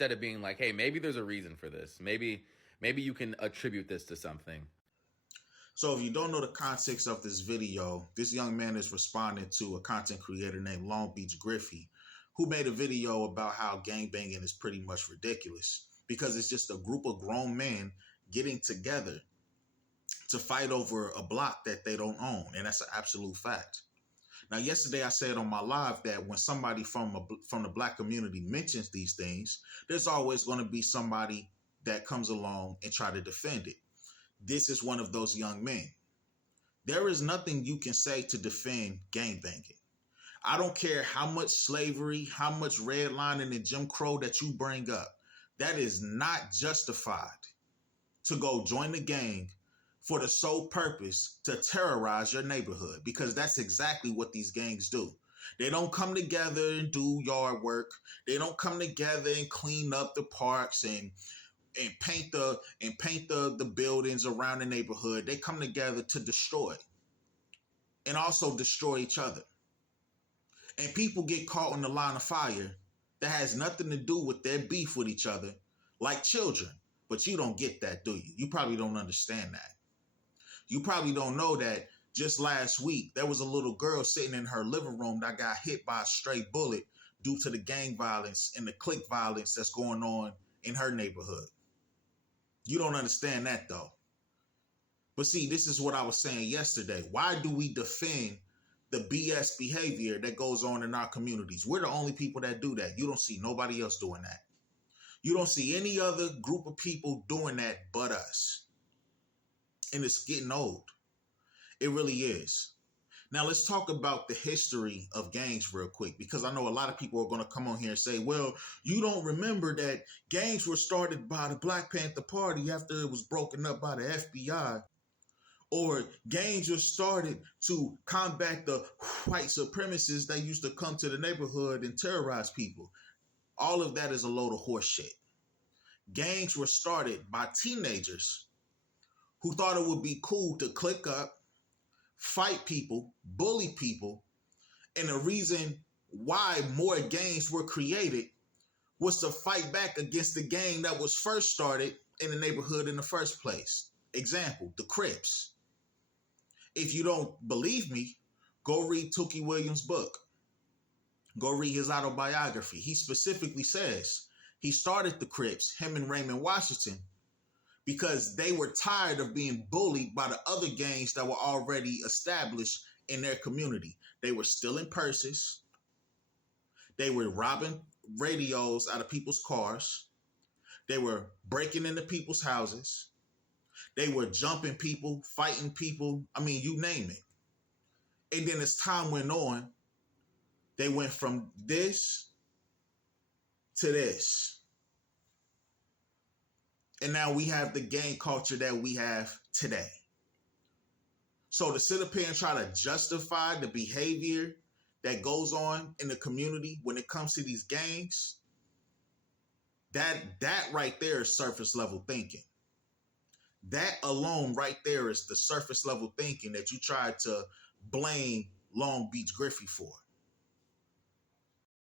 instead of being like, hey, maybe there's a reason for this. Maybe you can attribute this to something. So if you don't know the context of this video, this young man is responding to a content creator named Long Beach Griffy, who made a video about how gangbanging is pretty much ridiculous because it's just a group of grown men getting together to fight over a block that they don't own. And that's an absolute fact. Now, yesterday I said on my live that when somebody from the black community mentions these things, there's always going to be somebody that comes along and try to defend it. This is one of those young men. There is nothing you can say to defend gangbanging. I don't care how much slavery, how much redlining and Jim Crow that you bring up. That is not justified to go join the gang for the sole purpose to terrorize your neighborhood, because that's exactly what these gangs do. They don't come together and do yard work. They don't come together and clean up the parks and paint the buildings around the neighborhood. They come together to destroy and also destroy each other. And people get caught in the line of fire that has nothing to do with their beef with each other, like children. But you don't get that, do you? You probably don't understand that. You probably don't know that just last week, there was a little girl sitting in her living room that got hit by a stray bullet due to the gang violence and the clique violence that's going on in her neighborhood. You don't understand that, though. But see, this is what I was saying yesterday. Why do we defend the BS behavior that goes on in our communities? We're the only people that do that. You don't see nobody else doing that. You don't see any other group of people doing that but us. And it's getting old. It really is. Now, let's talk about the history of gangs real quick, because I know a lot of people are going to come on here and say, well, you don't remember that gangs were started by the Black Panther Party after it was broken up by the FBI, or gangs were started to combat the white supremacists that used to come to the neighborhood and terrorize people. All of that is a load of horse shit. Gangs were started by teenagers who thought it would be cool to click up, fight people, bully people. And the reason why more gangs were created was to fight back against the gang that was first started in the neighborhood in the first place. Example, the Crips. If you don't believe me, go read Tookie Williams' book. Go read his autobiography. He specifically says he started the Crips, him and Raymond Washington, because they were tired of being bullied by the other gangs that were already established in their community. They were stealing purses. They were robbing radios out of people's cars. They were breaking into people's houses. They were jumping people, fighting people. I mean, you name it. And then as time went on, they went from this to this. And now we have the gang culture that we have today. So to sit up here and try to justify the behavior that goes on in the community when it comes to these gangs, that right there is surface level thinking. That alone right there is the surface level thinking that you tried to blame Long Beach Griffy for.